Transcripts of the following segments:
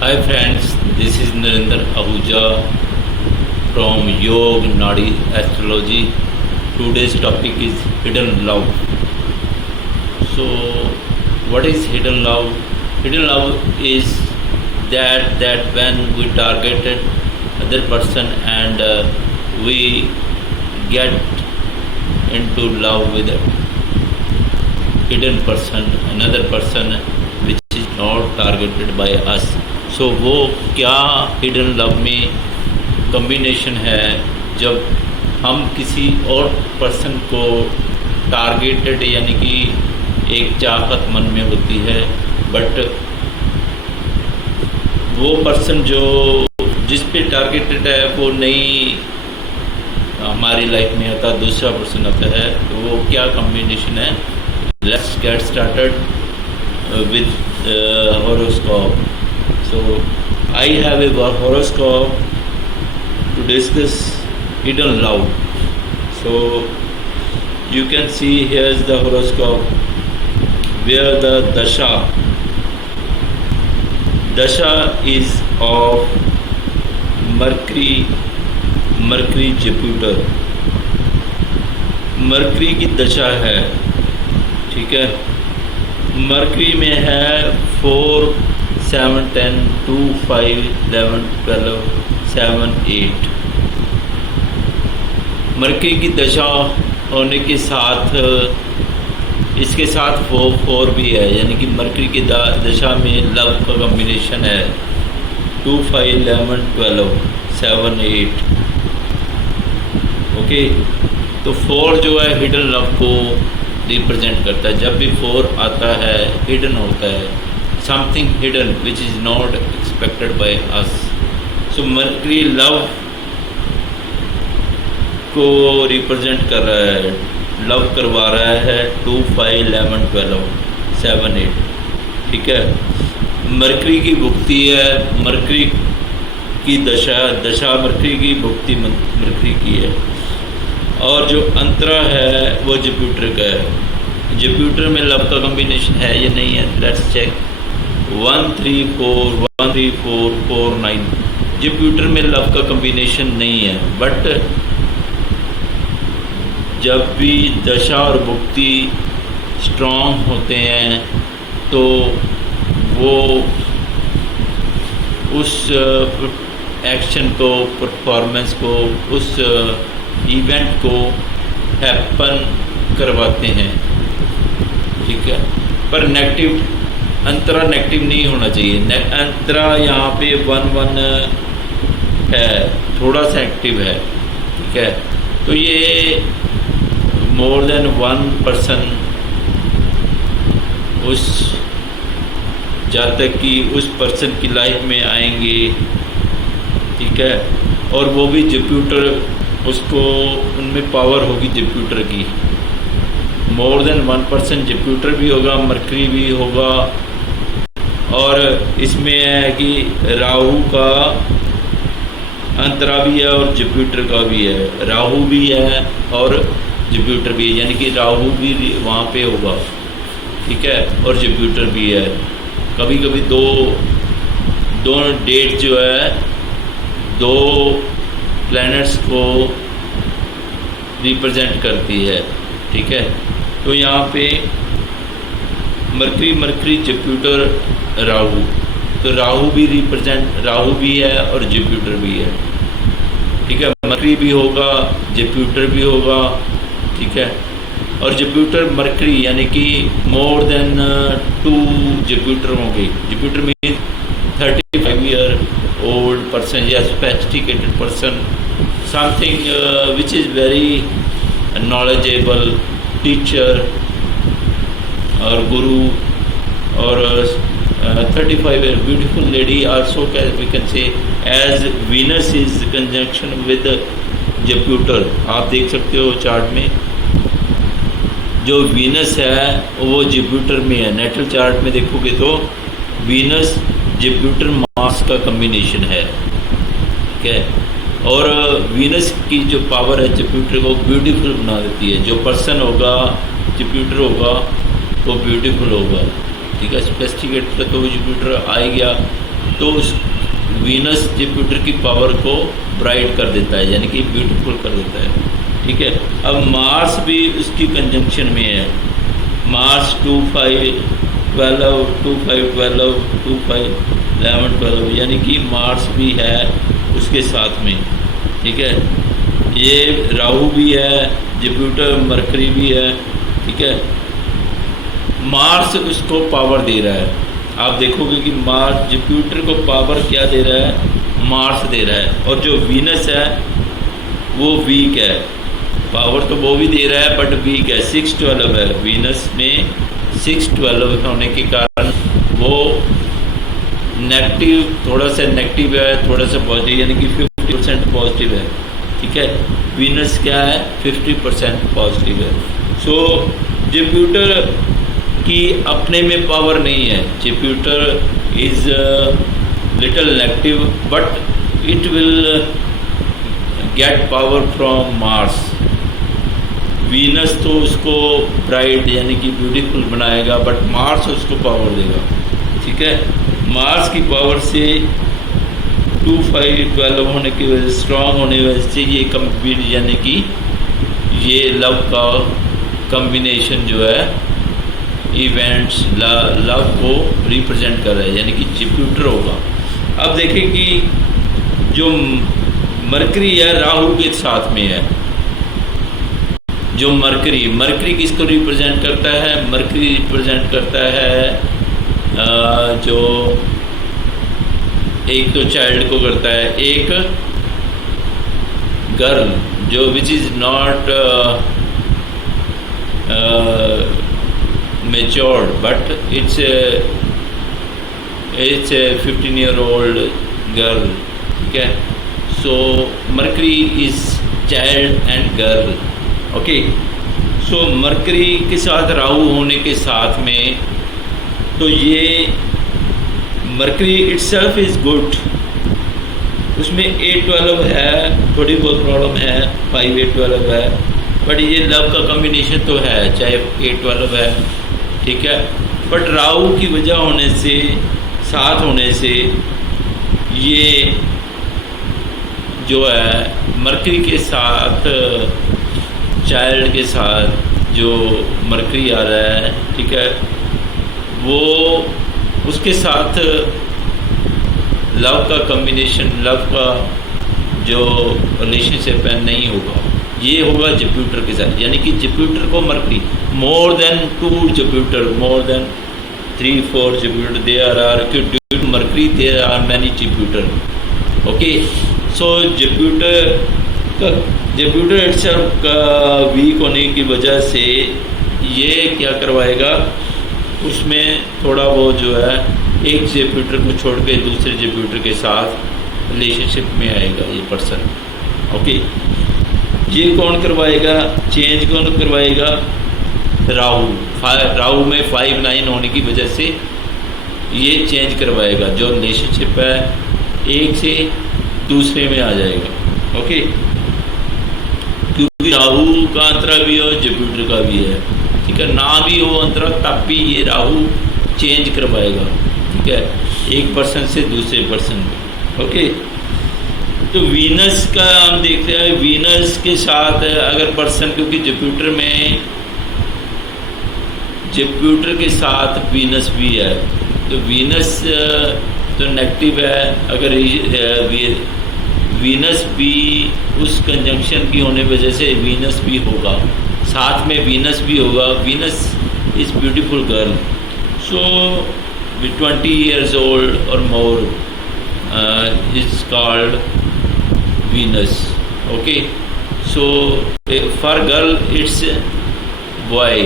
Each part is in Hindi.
Hi friends, this is Narendra Ahuja from Yog Nadi Astrology. Today's topic is hidden love. So, what is hidden love? Hidden love is that when we targeted other person and we get into love with a hidden person, another person which is not targeted by us. सो वो क्या हिडन लव में कम्बिनेशन है जब हम किसी और पर्सन को टारगेटेड यानी कि एक चाहत मन में होती है, बट वो पर्सन जो जिस पे टारगेटेड है वो नहीं हमारी लाइफ में आता, दूसरा पर्सन आता है, तो वो क्या कम्बिनेशन है। Let's get started with horoscope. So I have a horoscope to discuss hidden love. So you can see here's the horoscope where the dasha is of Mercury Jupiter. Mercury की दशा है, ठीक है। मरकरी में है 4 7 10 2 5 11 12 7 8। मरकरी की दशा होने के साथ इसके साथ 4 भी है, यानी कि मरकरी की दशा में लव का कॉम्बिनेशन है 2 5 11 12 7 8। ओके, तो 4 जो है हिडन लव को रिप्रेजेंट करता है। जब भी 4 आता है हिडन होता है, something hidden which is not expected by us. So Mercury love को रिप्रेजेंट कर रहा है, लव करवा रहा है 2 5 11 12 7 8, ठीक है। मरकरी की भुक्ति है, मरकरी की दशा मरकरी की भुक्ति मरकरी की है, और जो अंतरा है वो जुपिटर का है। जुपिटर में लव का कॉम्बिनेशन है या नहीं है, लेट्स चेक। 1 3 4 1 3 4 4 9। जुपिटर में लव का कॉम्बिनेशन नहीं है, बट जब भी दशा और भुक्ति स्ट्रॉन्ग होते हैं तो वो उस एक्शन को, परफॉर्मेंस को, उस इवेंट को हैपन करवाते हैं, ठीक है। पर नेगेटिव अंतरा नेगेटिव नहीं होना चाहिए। अंतरा यहाँ पे 1 1 है, थोड़ा सा एक्टिव है, ठीक है। तो ये मोर देन 1 पर्सन उस जातक की, उस पर्सन की लाइफ में आएंगे, ठीक है। और वो भी जुपिटर, उसको उनमें पावर होगी जुपिटर की। मोर देन 1 पर्सन जुपिटर भी होगा, मरकरी भी होगा, और इसमें है कि राहु का अंतरा भी है और जुपिटर का भी है। राहु भी है और जुपिटर भी है, यानी कि राहु भी वहाँ पे होगा, ठीक है, और जुपिटर भी है। कभी कभी दोनों डेट जो है 2 प्लैनेट्स को रिप्रेजेंट करती है, ठीक है। तो यहाँ पे मरकरी जुपिटर राहु, तो राहु भी है और जुपिटर भी है, ठीक है। मरकरी भी होगा, जुपिटर भी होगा, ठीक है। और जुपिटर मरकरी यानी कि मोर देन 2 जुपिटर होंगे। Jupiter mean 35 year old person या sophisticated person, something which is very knowledgeable, teacher और गुरु, और 35 year beautiful lady also we can say, as Venus is conjunction with Jupiter। आप देख सकते हो चार्ट में जो वीनस है वो जुपिटर में है। नेटल चार्ट में देखोगे तो वीनस जुपिटर मार्स का कॉम्बिनेशन है, ठीक है। और वीनस की जो पावर है जुपिटर को ब्यूटीफुल बना देती है। जो पर्सन होगा जुपिटर होगा वो ब्यूटीफुल होगा, ठीक है। सोफिस्टिकेटेड तो जुपिटर आ ही गया, तो उस वीनस जुपिटर की पावर को ब्राइट कर देता है, यानी कि ब्यूटीफुल कर देता है। ठीक है, अब मार्स भी उसकी कंजंक्शन में है। मार्स 2 5 12 2 5 12 2 5 11 12, यानी कि मार्स भी है उसके साथ में। ठीक है, ये राहु भी है, जुपिटर मरकरी भी है। ठीक है, मार्स उसको पावर दे रहा है। आप देखोगे कि मार्स जुपिटर को पावर क्या दे रहा है, मार्स दे रहा है। और जो वीनस है वो वीक है, पावर तो वो भी दे रहा है बट वीक है, 6-12 है। वीनस में 6-12 होने के कारण वो नेगेटिव, थोड़ा सा नेगेटिव है, थोड़ा सा पॉजिटिव, यानी कि 50% पॉजिटिव है। ठीक है, वीनस क्या है, 50% पॉजिटिव है। सो जुपिटर की अपने में पावर नहीं है। Jupiter is little negative but it will get power from Mars. Venus तो उसको ब्राइट यानी कि ब्यूटीफुल बनाएगा बट मार्स उसको पावर देगा। ठीक है, मार्स की पावर से 2 5 12 होने की वजह से, स्ट्रॉन्ग होने की वजह से ये कम्बिन, यानी कि ये लव का कम्बिनेशन जो है इवेंट्स लव को रिप्रेजेंट कर रहा है, यानी कि जुपिटर होगा। अब देखें कि जो मरकरी है राहु के साथ में है। जो मरकरी किसको रिप्रेजेंट करता है, मरकरी रिप्रेजेंट करता है जो एक तो चाइल्ड को करता है, एक गर्ल जो which is not matured but it's a 15-year-old girl. ठीक है, so Mercury is child and girl. Okay, so mercury के साथ राहु होने के साथ में तो ये मरकरी इटसेल्फ इज़ गुड, उसमें 8-12 है, थोड़ी बहुत प्रॉब्लम है, 5-8-12 है, बट ये लव का कॉम्बिनेशन तो है, चाहे 8-12 है। ठीक है, बट राहु की वजह होने से, साथ होने से, ये जो है मरकरी के साथ, चाइल्ड के साथ जो मरकरी आ रहा है, ठीक है, वो उसके साथ लव का कॉम्बिनेशन, लव का जो रिलेशनशिप है नहीं होगा, ये होगा जुपिटर के साथ। यानी कि जुपिटर को Mercury, more than 2 Jupiter, more than 3-4 Jupiter, there are Mercury, there are many Jupiter. Okay, so Jupiter itself का वीक होने की वजह से ये क्या करवाएगा, उसमें थोड़ा वो जो है एक जुपिटर को छोड़ के दूसरे जुपिटर के साथ रिलेशनशिप में आएगा ये पर्सन। ओके, ये कौन करवाएगा, चेंज कौन करवाएगा, राहु में 5-9 होने की वजह से ये चेंज करवाएगा, जो रिलेशनशिप है एक से दूसरे में आ जाएगा। ओके, क्योंकि राहु का अंतरा भी है और जुपिटर का भी है। ठीक है, ना भी हो अंतरा तब भी ये राहु चेंज करवाएगा। ठीक है, एक पर्सन से दूसरे पर्सन में। ओके, तो वीनस का हम देखते हैं, वीनस के साथ अगर पर्सन, क्योंकि जुपिटर के साथ वीनस भी है, तो वीनस तो नेगेटिव है। अगर वीनस भी उस कंजंक्शन की होने वजह से वीनस भी होगा, साथ में वीनस भी होगा। Venus is beautiful girl, so 20 years old or more is called Venus. Okay, so for girl it's boy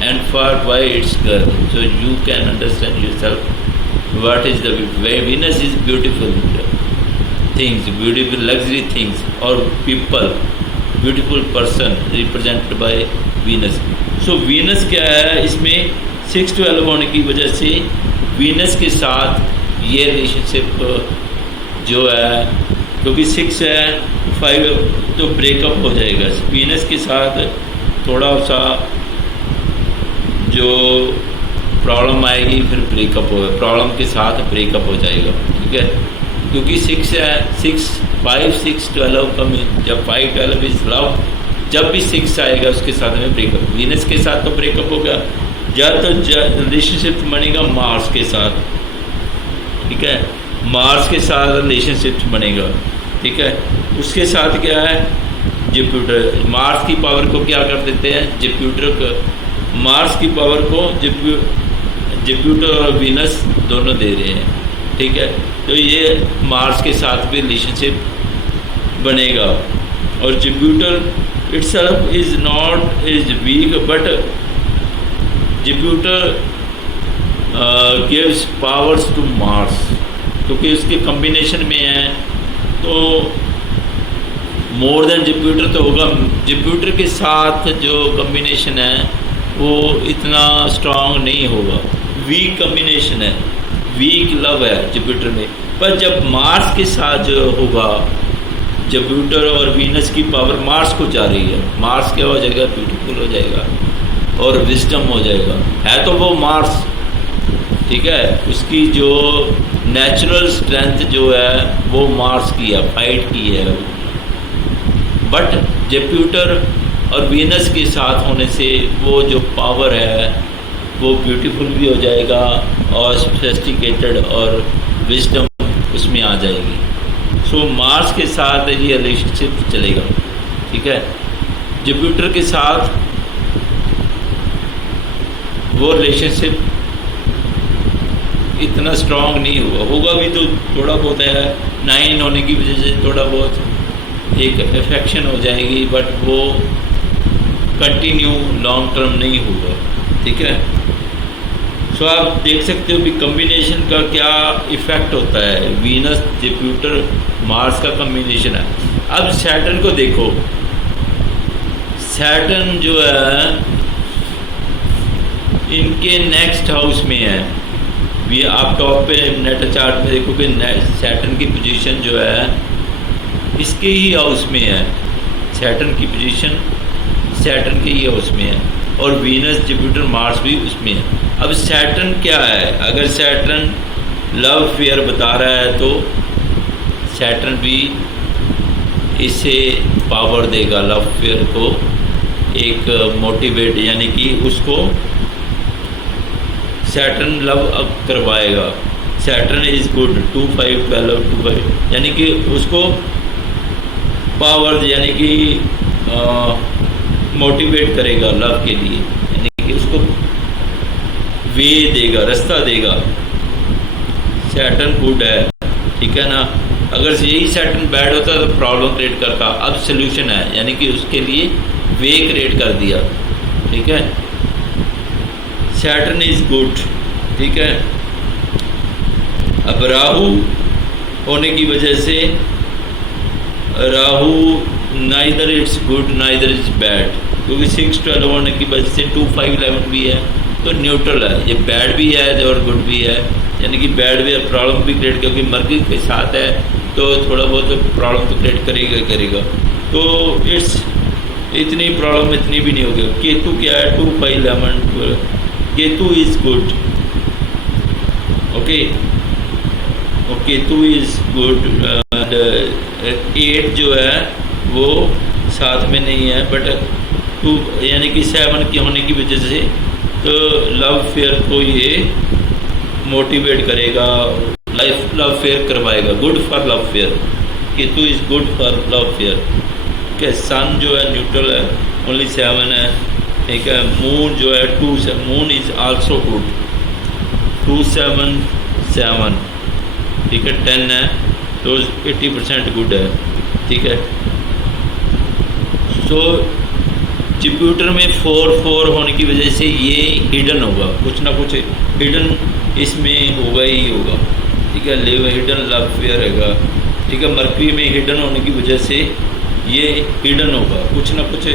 and for boy it's girl, so you can understand yourself what is the way. Venus is beautiful things, beautiful luxury things or people, beautiful person represented by Venus. So Venus क्या है, इसमें 6-12 होने की वजह से वीनस के साथ ये रिलेशनशिप जो है, क्योंकि 6 है 5 तो ब्रेकअप हो जाएगा। वीनस के साथ थोड़ा सा जो प्रॉब्लम आएगी, फिर ब्रेकअप होगा, प्रॉब्लम के साथ ब्रेकअप हो जाएगा, ठीक है। क्योंकि 6 है, 6 5 6 12 कम, जब 5 12 इज लव, जब भी 6 आएगा उसके साथ में ब्रेकअप। वीनस के साथ तो ब्रेकअप हो गया, या तो रिलेशनशिप बनेगा मार्स के साथ, ठीक है, मार्स के साथ रिलेशनशिप बनेगा, ठीक है। उसके साथ क्या है, जुपिटर, मार्स की पावर को क्या कर देते हैं, जुपिटर को, मार्स की पावर को जुपिटर और वीनस दोनों दे रहे हैं, ठीक है। तो ये मार्स के साथ भी रिलेशनशिप बनेगा। और Jupiter itself is not is weak, but Jupiter gives powers to Mars, क्योंकि उसके कॉम्बिनेशन में है तो मोर देन जुपिटर तो होगा। जुपिटर के साथ जो कॉम्बिनेशन है वो इतना स्ट्रांग नहीं होगा, वीक कॉम्बिनेशन है, वीक लव है जुपिटर में। पर जब मार्स के साथ जो होगा, जुपिटर और वीनस की पावर मार्स को जा रही है, मार्स क्या हो जाएगा, ब्यूटीफुल हो जाएगा और विजडम हो जाएगा। है तो वो मार्स, ठीक है, उसकी जो नेचुरल स्ट्रेंथ जो है वो मार्स की है, फाइट की है। बट जुपिटर और वीनस के साथ होने से वो जो पावर है वो ब्यूटीफुल भी हो जाएगा और सोफिस्टिकेटेड और विजडम उसमें आ जाएगी। सो मार्स के साथ ये रिलेशनशिप चलेगा, ठीक है। जुपिटर के साथ वो रिलेशनशिप इतना स्ट्रांग नहीं होगा भी तो थोड़ा बहुत है, 9 होने की वजह से थोड़ा बहुत एक अफेक्शन हो जाएगी, बट वो कंटिन्यू लॉन्ग टर्म नहीं होगा, ठीक है। सो आप देख सकते हो कि कॉम्बिनेशन का क्या इफ़ेक्ट होता है, वीनस जुपिटर मार्स का कॉम्बिनेशन है। अब सैटर्न को देखो, सैटर्न जो है इनके नेक्स्ट हाउस में है। भी आप टॉप पे नेट चार्ट में देखोगे सैटर्न की पोजीशन जो है इसके ही हाउस में है, सैटर्न की पोजीशन सैटर्न के ही हाउस में है, और वीनस जुपिटर मार्स भी उसमें है। अब सैटर्न क्या है, अगर सैटर्न लव फेयर बता रहा है तो सैटर्न भी इसे पावर देगा, लव फेयर को एक मोटिवेट, यानी कि उसको सैटर्न लव अप करवाएगा। सैटर्न इज गुड, 2 5 12 2 5, यानी कि उसको पावर, यानी कि मोटिवेट करेगा लव के लिए, यानी कि उसको वे देगा, रास्ता देगा। सैटर्न गुड है, ठीक है ना। अगर यही सैटर्न बैड होता तो प्रॉब्लम क्रिएट करता, अब सोल्यूशन है, यानी कि उसके लिए वे क्रिएट कर दिया, ठीक है। सैटर्न इज गुड, ठीक है। अब राहु होने की वजह से, Rahu neither it's good neither it's bad, क्योंकि 6 12 होने की वजह से 2 5 11 भी है तो न्यूट्रल है, ये बैड भी है और गुड भी है, यानी कि बैड भी है, प्रॉब्लम भी क्रिएट, क्योंकि मर्गी के साथ है तो थोड़ा बहुत प्रॉब्लम तो क्रिएट करेगा। तो इट्स इतनी प्रॉब्लम इतनी भी नहीं होगी। केतु क्या है, 2 5 11 12, केतु इज गुड, ओके, और केतु इज गुड। 8 जो है वो साथ में नहीं है, बट 2 यानी कि 7 के होने की वजह से तो लव फेयर को ये मोटिवेट करेगा, लाइफ लव फेयर करवाएगा, good for love fair. Ketu is good for love fair, ठीक है। सन जो है न्यूट्रल है, ओनली 7 है, ठीक है। मून जो है 2 से, मून इज आल्सो गुड, 2 7 7, ठीक है। 10 है तो 80% गुड है, ठीक है। सो जुपिटर में 4 4 होने की वजह से ये हिडन होगा, कुछ ना कुछ हिडन इसमें होगा ही होगा, ठीक है। हिडन लव फेयर रहेगा, ठीक है। मरकरी में हिडन होने की वजह से ये हिडन होगा, कुछ ना कुछ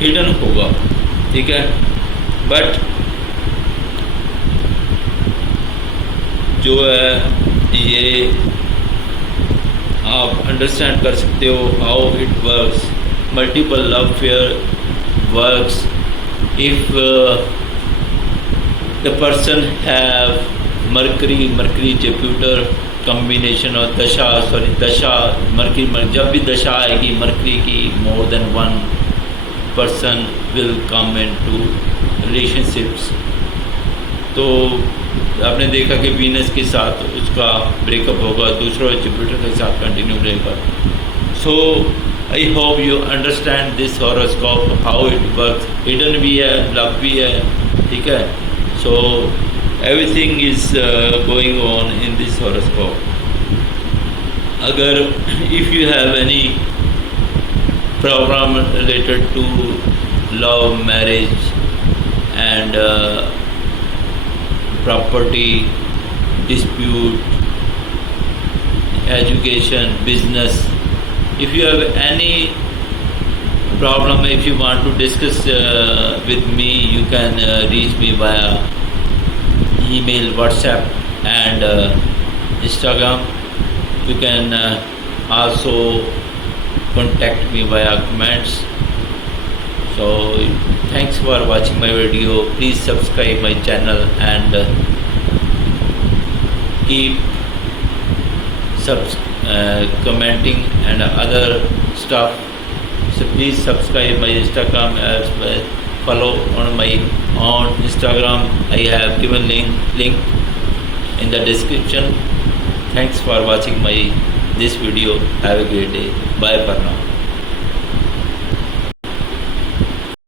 हिडन होगा, ठीक है। बट जो है ये आप अंडरस्टैंड कर सकते हो how it works. Multiple love fair works if the person have Mercury Jupiter combination और दशा Mercury जब भी दशा आएगी Mercury की more than one person will come into relationships. तो आपने देखा कि वीनस के साथ उसका ब्रेकअप होगा, दूसरा जुपिटर के साथ कंटिन्यू रहेगा. So I hope you understand this horoscope, how it works. Hidden भी है, लव भी है, ठीक है. So everything is going on in this horoscope. अगर if you have any program related to love, marriage and property dispute, education, business, if you have any problem, if you want to discuss with me, you can reach me via email, WhatsApp and Instagram. You can also contact me via comments. So thanks for watching my video. Please subscribe my channel and keep commenting and other stuff. So please subscribe my Instagram as well. Follow on my Instagram. I have given link in the description. Thanks for watching this video. Have a great day. Bye for now.